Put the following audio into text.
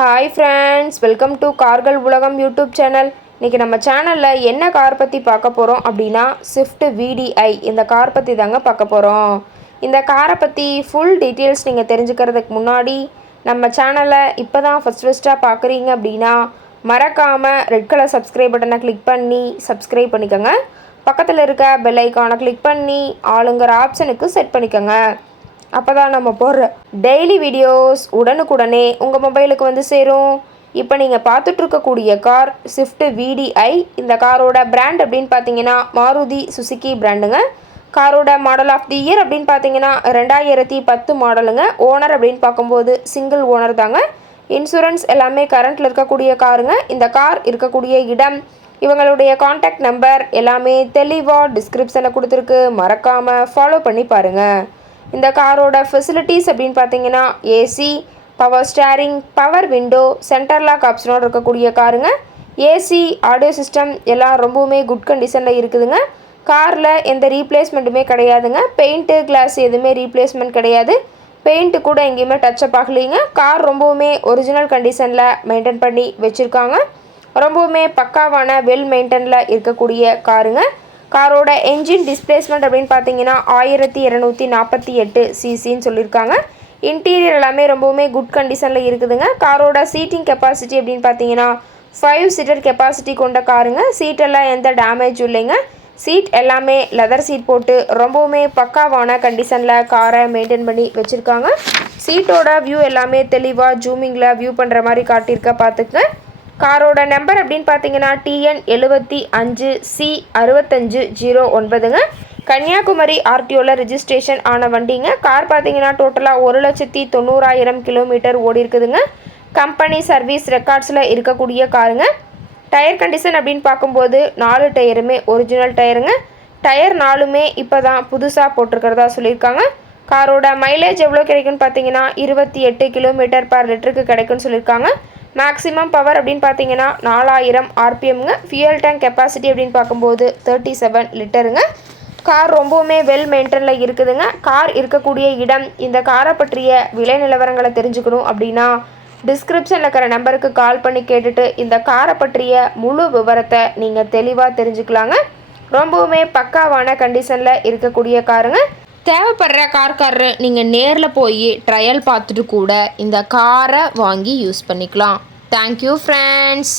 Hi friends, welcome to கார்கள் உலகம் YouTube channel. இன்றைக்கி நம்ம சேனலில் என்ன கார் பற்றி பார்க்க போகிறோம் அப்படின்னா ஸ்விஃப்ட் VDI இந்த கார் பற்றி தாங்க பார்க்க போகிறோம். இந்த காரை பற்றி ஃபுல் டீட்டெயில்ஸ் நீங்கள் தெரிஞ்சுக்கிறதுக்கு முன்னாடி நம்ம சேனலை இப்போ தான் ஃபஸ்ட்டாக பார்க்குறீங்க அப்படின்னா மறக்காமல் ரெட் கலர் சப்ஸ்கிரைப் பட்டனை கிளிக் பண்ணி சப்ஸ்கிரைப் பண்ணிக்கோங்க. பக்கத்தில் இருக்க பெல் ஐக்கானை கிளிக் பண்ணி ஆளுங்கிற ஆப்ஷனுக்கு செட் பண்ணிக்கோங்க. அப்போ தான் நம்ம போடுற டெய்லி வீடியோஸ் உடனுக்குடனே உங்கள் மொபைலுக்கு வந்து சேரும். இப்போ நீங்கள் பார்த்துட்ருக்கக்கூடிய கார் ஸ்விஃப்ட் VDI. இந்த காரோட பிராண்ட் அப்படின்னு பார்த்தீங்கன்னா மாருதி சுசுகி பிராண்டுங்க. காரோட மாடல் ஆஃப் தி இயர் அப்படின்னு பார்த்தீங்கன்னா 2010 மாடலுங்க. ஓனர் அப்படின்னு பார்க்கும்போது சிங்கிள் ஓனர் தாங்க. இன்சூரன்ஸ் எல்லாமே கரண்ட்டில் இருக்கக்கூடிய காருங்க. இந்த கார் இருக்கக்கூடிய இடம், இவங்களுடைய காண்டாக்ட் நம்பர் எல்லாமே தெளிவாக டிஸ்கிரிப்ஷனில் கொடுத்துருக்கு. மறக்காமல் ஃபாலோ பண்ணி பாருங்கள். இந்த காரோட ஃபெசிலிட்டிஸ் அப்படின்னு பார்த்தீங்கன்னா AC, power steering, power window, center lock ஆப்ஷனோடு இருக்கக்கூடிய காருங்க. ஏசி, ஆடியோ சிஸ்டம் எல்லாம் ரொம்பவுமே குட் கண்டிஷனில் இருக்குதுங்க. காரில் எந்த ரீப்ளேஸ்மெண்ட்டுமே கிடையாதுங்க. பெயிண்ட்டு, கிளாஸ் எதுவுமே ரீப்ளேஸ்மெண்ட் கிடையாது. பெயிண்ட்டு கூட எங்கேயுமே டச்சப் ஆகலைங்க. கார் ரொம்பவுமே ஒரிஜினல் கண்டிஷனில் மெயின்டைன் பண்ணி வச்சுருக்காங்க. ரொம்பவுமே பக்காவான வெல் மெயின்டெனில் இருக்கக்கூடிய காருங்க. காரோட என்ஜின் டிஸ்பிளேஸ்மெண்ட் அப்படின்னு பார்த்தீங்கன்னா 1248 சிசின்னு சொல்லியிருக்காங்க. இன்டீரியர் எல்லாமே ரொம்பவுமே குட் கண்டிஷனில் இருக்குதுங்க. காரோட சீட்டிங் கெப்பாசிட்டி அப்படின்னு பார்த்தீங்கன்னா 5 சீட்டர் கெப்பாசிட்டி கொண்ட காருங்க. சீட்டெல்லாம் எந்த டேமேஜும் இல்லைங்க. சீட் எல்லாமே லெதர் சீட் போட்டு ரொம்பவுமே பக்காவான கண்டிஷனில் காரை மெயின்டைன் பண்ணி வச்சுருக்காங்க. சீட்டோட வியூ எல்லாமே தெளிவாக ஜூமிங்கில் வியூ பண்ணுற மாதிரி காட்டியிருக்க பார்த்துக்க. காரோட நம்பர் அப்படின்னு பார்த்தீங்கன்னா TN 75C6509ங்க. கன்னியாகுமரி RTOவில் ரிஜிஸ்ட்ரேஷன் ஆன வண்டிங்க. கார் பார்த்தீங்கன்னா டோட்டலாக 1,90,000 கிலோமீட்டர் ஓடி இருக்குதுங்க. கம்பெனி சர்வீஸ் ரெக்கார்ட்ஸில் இருக்கக்கூடிய காருங்க. டயர் கண்டிஷன் அப்படின்னு பார்க்கும்போது 4 டயருமே ஒரிஜினல் டயருங்க. டயர் 4மே இப்போ தான் புதுசாக போட்டிருக்கிறதா சொல்லியிருக்காங்க. காரோட மைலேஜ் எவ்வளோ கிடைக்குன்னு பார்த்தீங்கன்னா 28 km/லிட்டருக்கு கிடைக்குன்னு சொல்லியிருக்காங்க. மேக்ஸிமம் பவர் அப்படின்னு பார்த்தீங்கன்னா 4000 RPMங்க. ஃபியூயல் டேங்க் கெப்பாசிட்டி அப்படின்னு பார்க்கும்போது 37 லிட்டருங்க. கார் ரொம்பவுமே வெல் மெயின்டெனில் இருக்குதுங்க. கார் இருக்கக்கூடிய இடம், இந்த காரை பற்றிய விலை நிலவரங்களை தெரிஞ்சுக்கணும் அப்படின்னா டிஸ்கிரிப்ஷனில் இருக்கிற நம்பருக்கு கால் பண்ணி கேட்டுட்டு இந்த காரை பற்றிய முழு விவரத்தை நீங்கள் தெளிவாக தெரிஞ்சுக்கலாங்க. ரொம்பவுமே பக்காவான கண்டிஷனில் இருக்கக்கூடிய காருங்க. தேவைப்படுற கார்காரர் நீங்கள் நேரில் போய் ட்ரையல் பார்த்துட்டு கூட இந்த காரை வாங்கி யூஸ் பண்ணிக்கலாம். Thank you friends.